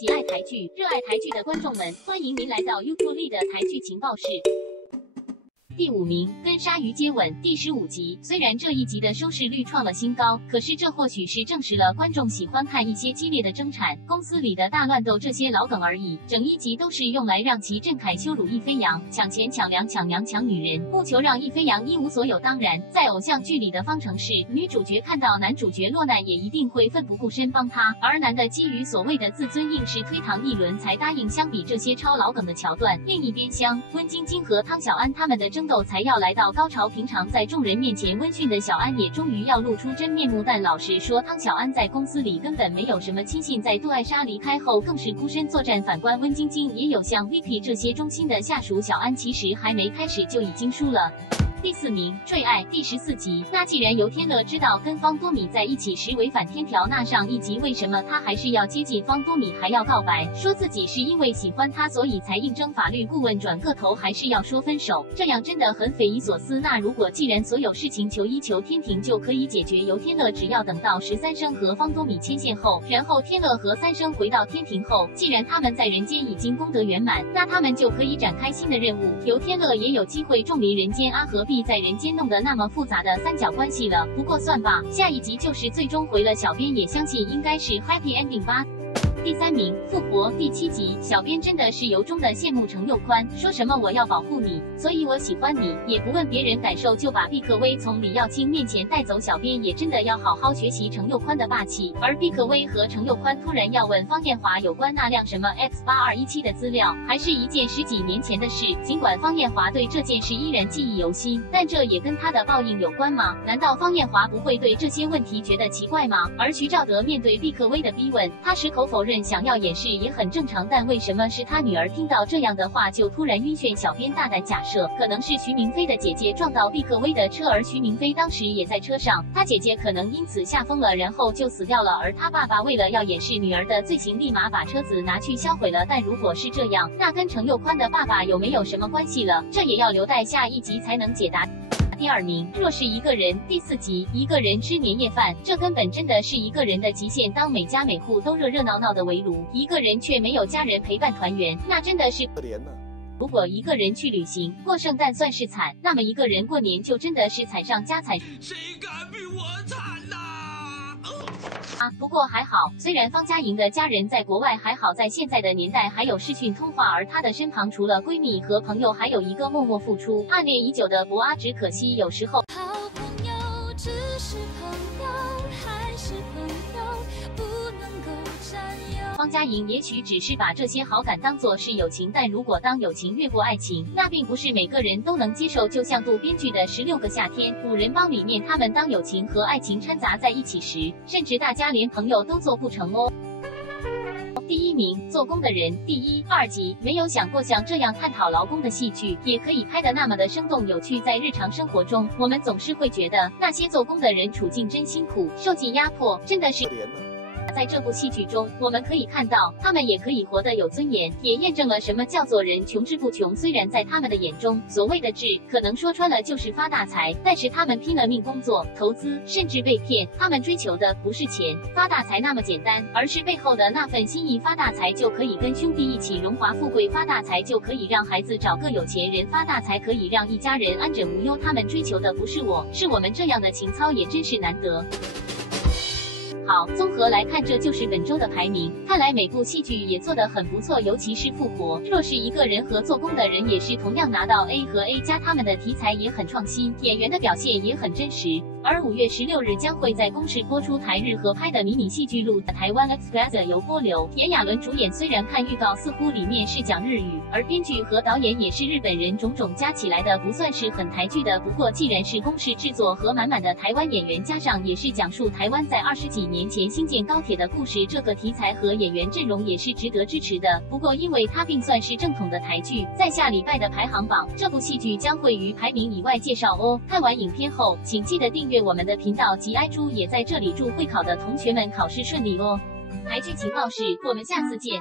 喜爱台剧、热爱台剧的观众们，欢迎您来到 YouTube 的台剧情报室。第5名，跟鲨鱼接吻第15集。虽然这一集的收视率创了新高，可是这或许是证实了观众喜欢看一些激烈的争产、公司里的大乱斗这些老梗而已。整一集都是用来让其郑恺羞辱易飞扬，抢钱、抢粮、抢娘、抢女人，务求让易飞扬一无所有。当然，在偶像剧里的方程式，女主角看到男主角落难，也一定会奋不顾身帮他。而男的基于所谓的自尊，硬是推搪一轮才答应。相比这些超老梗的桥段，另一边厢，温晶晶和汤小安他们的争斗才要来到高潮。平常在众人面前温驯的小安也终于要露出真面目，但老实说，汤小安在公司里根本没有什么亲信，在杜艾莎离开后更是孤身作战。反观温晶晶也有像 VP 这些忠心的下属，小安其实还没开始就已经输了。第4名，坠爱第14集。那既然尤天乐知道跟方多米在一起时违反天条，那上一集为什么他还是要接近方多米，还要告白，说自己是因为喜欢他所以才应征法律顾问，转个头还是要说分手？这样真的很匪夷所思。那如果既然所有事情求一求天庭就可以解决，尤天乐只要等到13生和方多米牵线后，然后天乐和3生回到天庭后，既然他们在人间已经功德圆满，那他们就可以展开新的任务，尤天乐也有机会重临人间啊，何必在人间弄得那么复杂的三角关系了？不过算吧，下一集就是最终回了，小编也相信应该是 happy ending 吧。第3名，复活第7集。小编真的是由衷的羡慕程又宽，说什么我要保护你，所以我喜欢你，也不问别人感受就把毕克威从李耀清面前带走。小编也真的要好好学习程又宽的霸气。而毕克威和程又宽突然要问方艳华有关那辆什么 X8217 的资料，还是一件10几年前的事。尽管方艳华对这件事依然记忆犹新，但这也跟他的报应有关吗？难道方艳华不会对这些问题觉得奇怪吗？而徐兆德面对毕克威的逼问，他矢口否认，想要掩饰也很正常，但为什么是他女儿听到这样的话就突然晕眩？小编大胆假设，可能是徐明飞的姐姐撞到毕克威的车，而徐明飞当时也在车上，他姐姐可能因此吓疯了，然后就死掉了。而他爸爸为了要掩饰女儿的罪行，立马把车子拿去销毁了。但如果是这样，那跟程又宽的爸爸有没有什么关系了？这也要留待下一集才能解答。第2名，若是一个人第4集。一个人吃年夜饭，这根本真的是一个人的极限。当每家每户都热热闹闹的围炉，一个人却没有家人陪伴团圆，那真的是可怜呢。如果一个人去旅行过圣诞算是惨，那么一个人过年就真的是惨上加惨。谁敢比我惨呐？不过还好，虽然方嘉莹的家人在国外，还好在现在的年代还有视讯通话，而她的身旁除了闺蜜和朋友，还有一个默默付出、暗恋已久的博阿。只可惜有时候好朋友只是朋友，还是朋友，不能够占有。方嘉莹也许只是把这些好感当作是友情，但如果当友情越过爱情，那并不是每个人都能接受。就像渡边剧的16个夏天，5人帮里面，他们当友情和爱情掺杂在一起时，甚至大家连朋友都做不成哦。第1名，做工的人第1、2集。没有想过像这样探讨劳工的戏剧，也可以拍得那么的生动有趣。在日常生活中，我们总是会觉得那些做工的人处境真辛苦，受尽压迫，真的是可怜呢。在这部戏剧中，我们可以看到，他们也可以活得有尊严，也验证了什么叫做人穷志不穷。虽然在他们的眼中，所谓的志，可能说穿了就是发大财，但是他们拼了命工作、投资，甚至被骗。他们追求的不是钱、发大财那么简单，而是背后的那份心意。发大财就可以跟兄弟一起荣华富贵，发大财就可以让孩子找个有钱人，发大财可以让一家人安枕无忧。他们追求的不是我，是我们。这样的情操也真是难得。好，综合来看，这就是本周的排名。看来每部戏剧也做得很不错，尤其是复活。若是一个人和做工的人也是同样拿到 A 和 A 加，他们的题材也很创新，演员的表现也很真实。而5月16日将会在公视播出台日合拍的迷你戏剧《路台湾 Express》由波流、炎亚纶主演。虽然看预告似乎里面是讲日语，而编剧和导演也是日本人，种种加起来的不算是很台剧的。不过既然是公视制作和满满的台湾演员，加上也是讲述台湾在20几年前兴建高铁的故事，这个题材和演员阵容也是值得支持的。不过因为它并算是正统的台剧，在下礼拜的排行榜，这部戏剧将会于排名以外介绍哦。看完影片后，请记得订阅我们的频道，及爱猪也在这里祝会考的同学们考试顺利哦。台剧情报室，我们下次见。